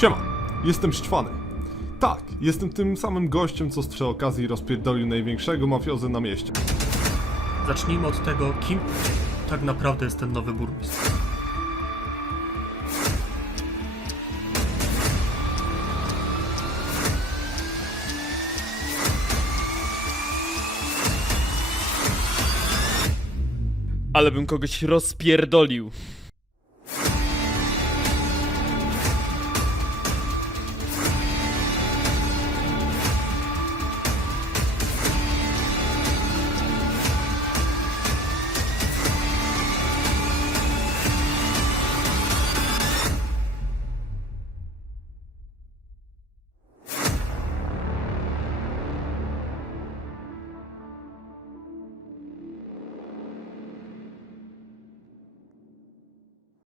Siema, jestem Szczwany. Tak, jestem tym samym gościem, co z przy okazji rozpierdolił największego mafiozę na mieście. Zacznijmy od tego, kim tak naprawdę jest ten nowy burmistrz. Ale bym kogoś rozpierdolił.